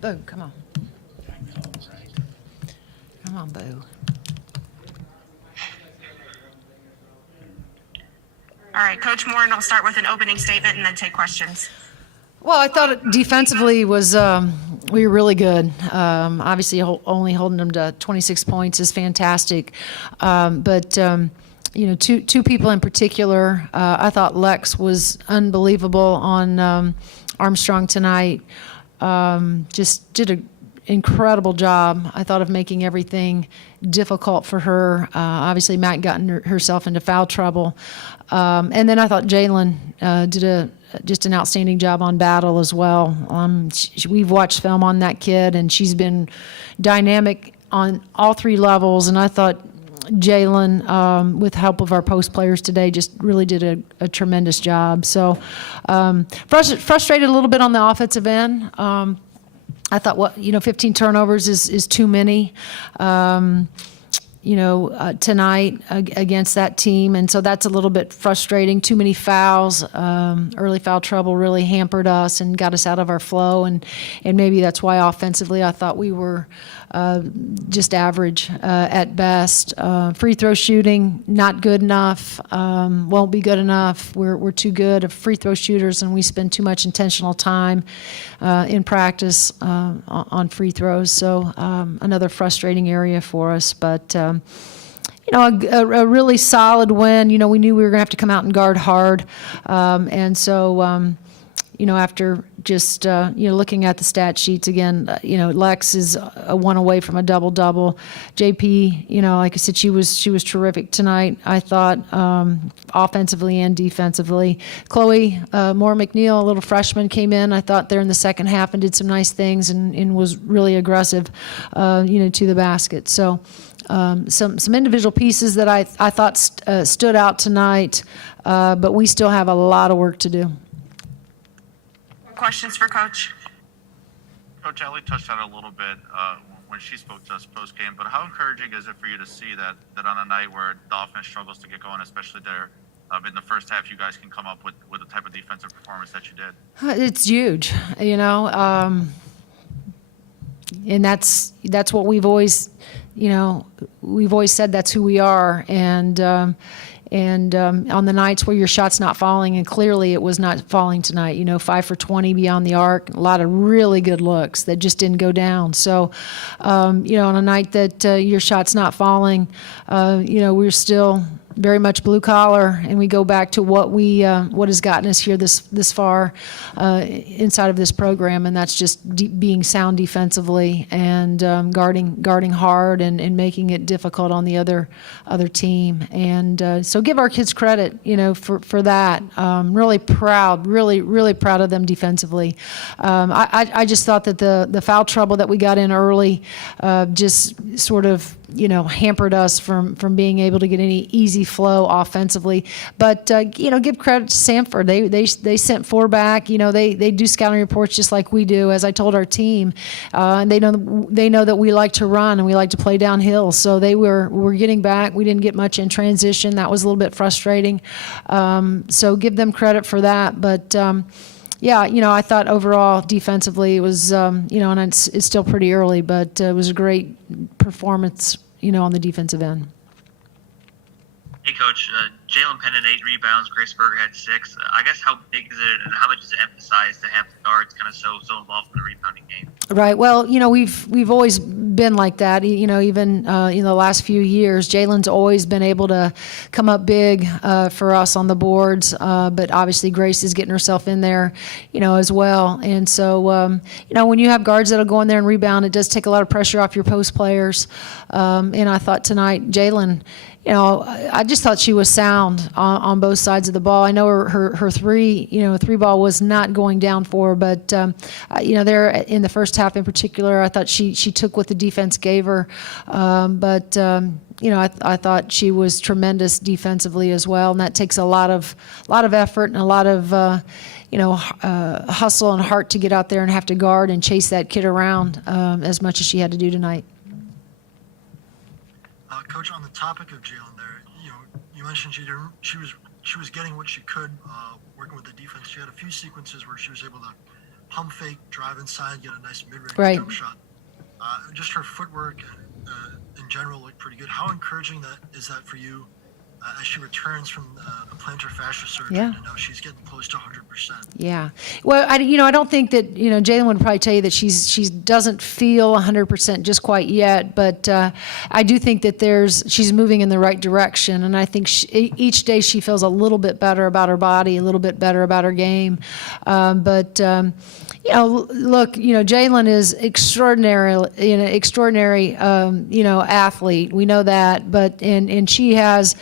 Boo, come on. Come on, Boo. All right, Coach Moren, I'll start with an opening statement and then take questions. Well, I thought defensively was we were really good. Obviously, only holding them to 26 points is fantastic. But two people in particular, I thought Lex was unbelievable on Armstrong tonight. Just did an incredible job, I thought, of making everything difficult for her. Obviously, Matt got herself into foul trouble. And then I thought Jalen did just an outstanding job on Battle as well. We've watched film on that kid, and she's been dynamic on all three levels. And I thought Jalen, with help of our post players today, just really did a tremendous job. So frustrated a little bit on the offensive end. I thought, 15 turnovers is too many. Tonight against that team. And so that's a little bit frustrating. Too many fouls. Early foul trouble really hampered us and got us out of our flow. And maybe that's why offensively I thought we were just average at best. Free throw shooting, not good enough. Won't be good enough. We're too good of free throw shooters, and we spend too much intentional time in practice on free throws. So another frustrating area for us. But a really solid win. We knew we were going to have to come out and guard hard. And so, after just, looking at the stat sheets again, Lex is a one away from a double-double. JP, like I said, she was terrific tonight, I thought, offensively and defensively. Chloe Moore McNeil, a little freshman, came in, I thought, there in the second half and did some nice things and was really aggressive, to the basket. So some individual pieces that I thought stood out tonight, but we still have a lot of work to do. Questions for Coach? Coach, Ellie touched on it a little bit when she spoke to us post-game, but how encouraging is it for you to see that on a night where the offense struggles to get going, especially there in the first half, you guys can come up with the type of defensive performance that you did? It's huge, and that's what we've always said, that's who we are. And on the nights where your shot's not falling, and clearly it was not falling tonight, 5 for 20 beyond the arc, a lot of really good looks that just didn't go down. So, on a night that your shot's not falling, we're still very much blue collar, and we go back to what has gotten us here this far inside of this program, and that's just being sound defensively and guarding hard and making it difficult on the other team. And so give our kids credit, for that. Really proud of them defensively. I just thought that the foul trouble that we got in early just sort of hampered us from being able to get any easy flow offensively. But give credit to Samford. They sent 4 back. They do scouting reports just like we do, as I told our team. And they know that we like to run and we like to play downhill. So they were getting back. We didn't get much in transition. That was a little bit frustrating. So give them credit for that. But I thought overall defensively it was, and it's still pretty early, but it was a great performance, on the defensive end. Hey, Coach. Jalen Penn had 8 rebounds. Grace Berger had 6. I guess how big is it, and how much is it emphasized to have the guards kind of so involved in the rebounding game? Right. Well, we've always been like that. Even the last few years, Jalen's always been able to come up big for us on the boards. But obviously, Grace is getting herself in there, as well. And so, when you have guards that'll go in there and rebound, it does take a lot of pressure off your post players. And I thought tonight, Jalen, I just thought she was sound on both sides of the ball. I know her three ball was not going down for her, but there in the first half in particular, I thought she took what the defense gave her. But I thought she was tremendous defensively as well, and that takes a lot of effort and a lot of hustle and heart to get out there and have to guard and chase that kid around as much as she had to do tonight. Coach, on the topic of Jalen there, you mentioned she was getting what she could working with the defense. She had a few sequences where she was able to pump fake, drive inside, get a nice mid-range Right. jump shot. Just her footwork in general looked pretty good. How encouraging is that for you as she returns from a plantar fascia surgery? Yeah. And now she's getting close to 100%. Yeah. Well, I don't think that, Jalen would probably tell you that she doesn't feel 100% just quite yet, but I do think that she's moving in the right direction, and I think each day she feels a little bit better about her body, a little bit better about her game. Look, Jalen is extraordinary, athlete. We know that, and she has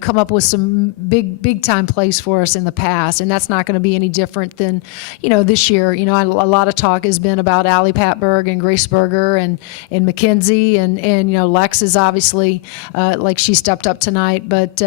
come up with some big time plays for us in the past, and that's not going to be any different than, this year. A lot of talk has been about Allie Patberg and Grace Berger and Mackenzie, and Lex is obviously like she stepped up tonight, but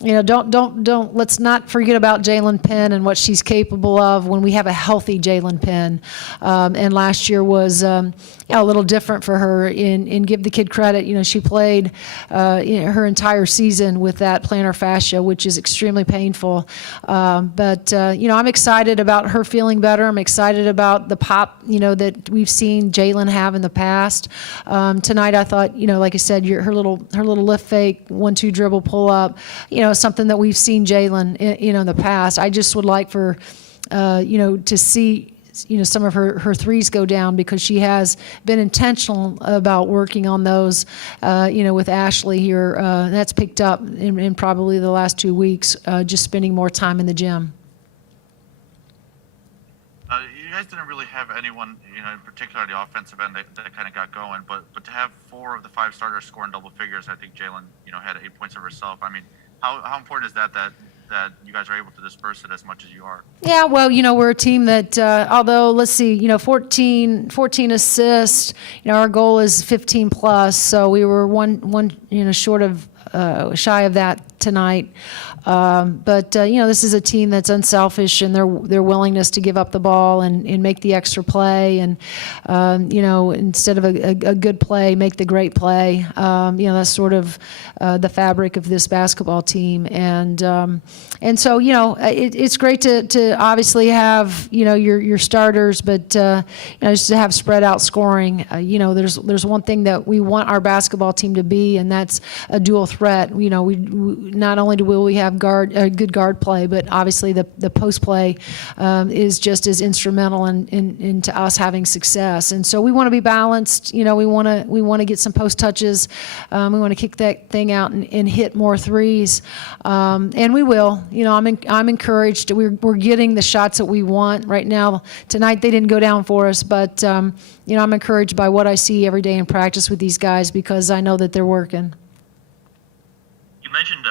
let's not forget about Jalen Penn and what she's capable of when we have a healthy Jalen Penn. And last year was a little different for her. And give the kid credit. She played her entire season with that plantar fascia, which is extremely painful. But I'm excited about her feeling better. I'm excited about the pop that we've seen Jalen have in the past. Tonight I thought like I said, her little lift fake 1-2 dribble pull up. Something that we've seen Jalen, in the past. I just would like for, to see, some of her threes go down, because she has been intentional about working on those, with Ashley here. That's picked up in probably the last 2 weeks, just spending more time in the gym. You guys didn't really have anyone, in particular the offensive end that kind of got going, but to have 4 of the 5 starters scoring double figures, I think Jalen, had 8 points of herself. I mean, how important is that you guys are able to disperse it as much as you are? Yeah, well, we're a team that, although, let's see, 14 assists, our goal is 15 plus, so we were one short of, shy of that tonight. But this is a team that's unselfish in their willingness to give up the ball and make the extra play, and instead of a good play, make the great play. That's sort of the fabric of this basketball team, and so it's great to obviously have your starters, but just to have spread out scoring. There's one thing that we want our basketball team to be, and that's a dual threat. We not only will we have good guard play, but obviously the post play is just as instrumental into us having success. And so we want to be balanced. We want to get some post touches. We want to kick that thing out and hit more threes, and we will. I'm encouraged. We're getting the shots that we want right now. Tonight they didn't go down for us, but I'm encouraged by what I see every day in practice with these guys, because I know that they're working. You mentioned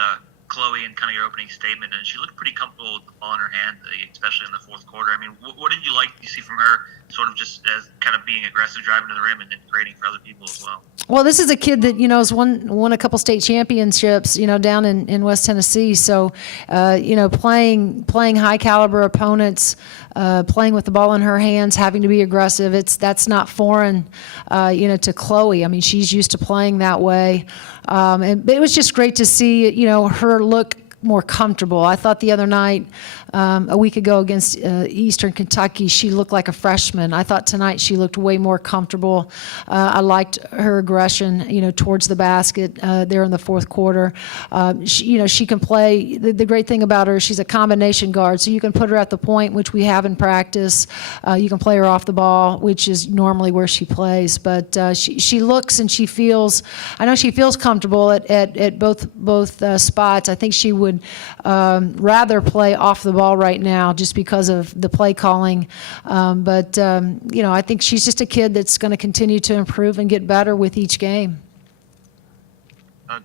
Chloe in kind of your opening statement, and she looked pretty comfortable with the ball in her hand, especially in the fourth quarter. I mean, what did you like to see from her, sort of just as kind of being aggressive, driving to the rim, and then creating for other people as well? Well, this is a kid that, has won a couple state championships, down in West Tennessee. So, playing high caliber opponents, playing with the ball in her hands, having to be aggressive, that's not foreign, to Chloe. I mean, she's used to playing that way. And it was just great to see, her look more comfortable. I thought the other night, a week ago against Eastern Kentucky, she looked like a freshman. I thought tonight she looked way more comfortable. I liked her aggression, towards the basket there in the fourth quarter. She can play. The great thing about her, she's a combination guard, so you can put her at the point, which we have in practice. You can play her off the ball, which is normally where she plays. But she looks and she feels. I know she feels comfortable at both spots. I think she would rather play off the ball right now just because of the play calling. But I think she's just a kid that's going to continue to improve and get better with each game.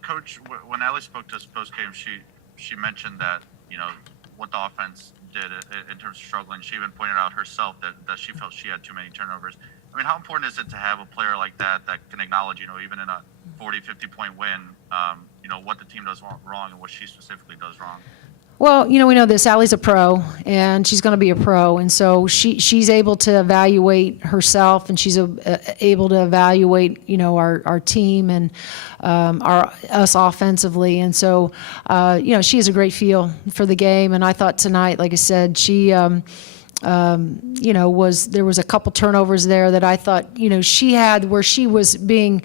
Coach, when Allie spoke to us post-game, she mentioned that, what the offense did in terms of struggling. She even pointed out herself that she felt she had too many turnovers. I mean, how important is it to have a player like that can acknowledge, even in a 40, 50-point win, what the team does wrong and what she specifically does wrong? Well, we know this. Allie's a pro, and she's going to be a pro, and so she's able to evaluate herself, and she's able to evaluate, our team and us offensively, and so she has a great feel for the game. And I thought tonight, like I said, she there was a couple turnovers there that I thought, she had where she was being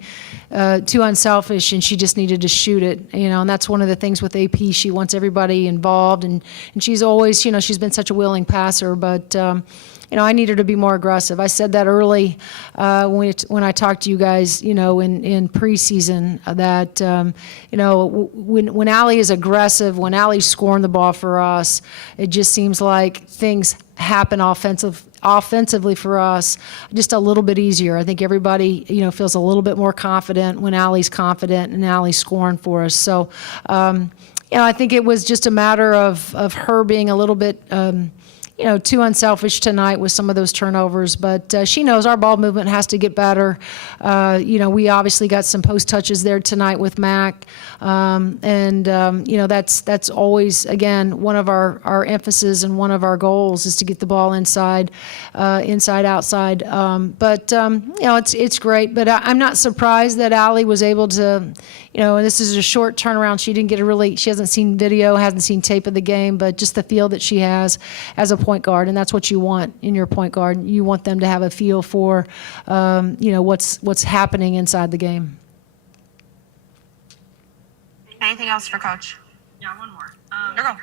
too unselfish and she just needed to shoot it, and that's one of the things with AP. She wants everybody involved, and she's always, she's been such a willing passer, but I need her to be more aggressive. I said that early when I talked to you guys, in preseason, that, when Allie is aggressive, when Allie's scoring the ball for us, it just seems like things happen offensively for us just a little bit easier. I think everybody, feels a little bit more confident when Allie's confident and Allie's scoring for us. So, I think it was just a matter of her being a little bit, too unselfish tonight with some of those turnovers, but she knows our ball movement has to get better. We obviously got some post touches there tonight with Mac, that's always, again, one of our emphasis and one of our goals is to get the ball inside, outside. It's great, but I'm not surprised that Allie was able to, and this is a short turnaround. She hasn't seen video, hasn't seen tape of the game, but just the feel that she has as a point guard, and that's what you want in your point guard. You want them to have a feel for, what's happening inside the game. Anything else for Coach? Yeah, one more. Go.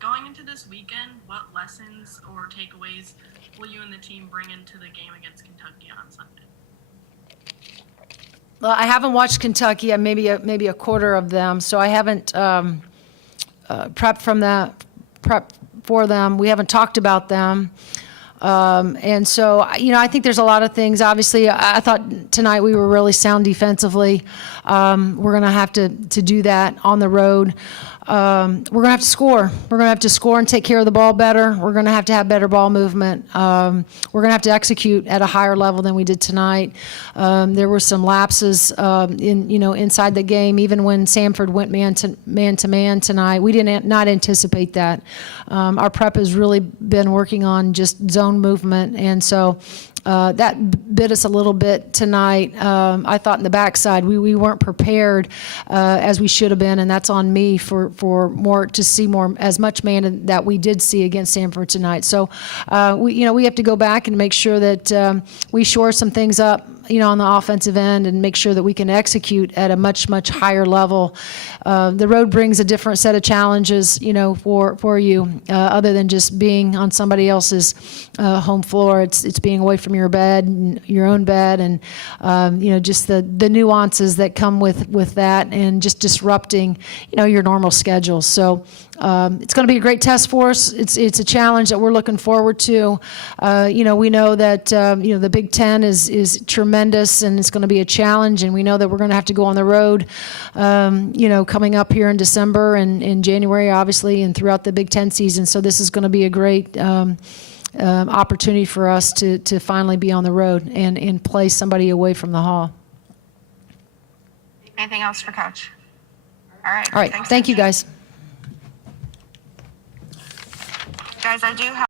Going into this weekend, what lessons or takeaways will you and the team bring into the game against Kentucky on Sunday? Well, I haven't watched Kentucky. Maybe a quarter of them, so I haven't prepped for them. We haven't talked about them. And so, I think there's a lot of things. Obviously, I thought tonight we were really sound defensively. We're going to have to do that on the road. We're going to have to score. We're going to have to score and take care of the ball better. We're going to have better ball movement. We're going to have to execute at a higher level than we did tonight. There were some lapses inside the game. Even when Samford went man to man tonight, we did not anticipate that. Our prep has really been working on just zone movement, and so that bit us a little bit tonight. I thought in the backside we weren't prepared as we should have been, and that's on me for more to see more as much man that we did see against Samford tonight. So we have to go back and make sure that we shore some things up, on the offensive end, and make sure that we can execute at a much higher level. The road brings a different set of challenges, for you, other than just being on somebody else's home floor. It's being away from your bed, your own bed, and just the nuances that come with that, and just disrupting, your normal schedule. So it's going to be a great test for us. It's a challenge that we're looking forward to. We know that the Big Ten is tremendous, and it's going to be a challenge. And we know that we're going to have to go on the road, coming up here in December and in January, obviously, and throughout the Big Ten season. So this is going to be a great opportunity for us to finally be on the road and play somebody away from the hall. Anything else for Coach? All right. All right. Thank you, guys. Guys, I do have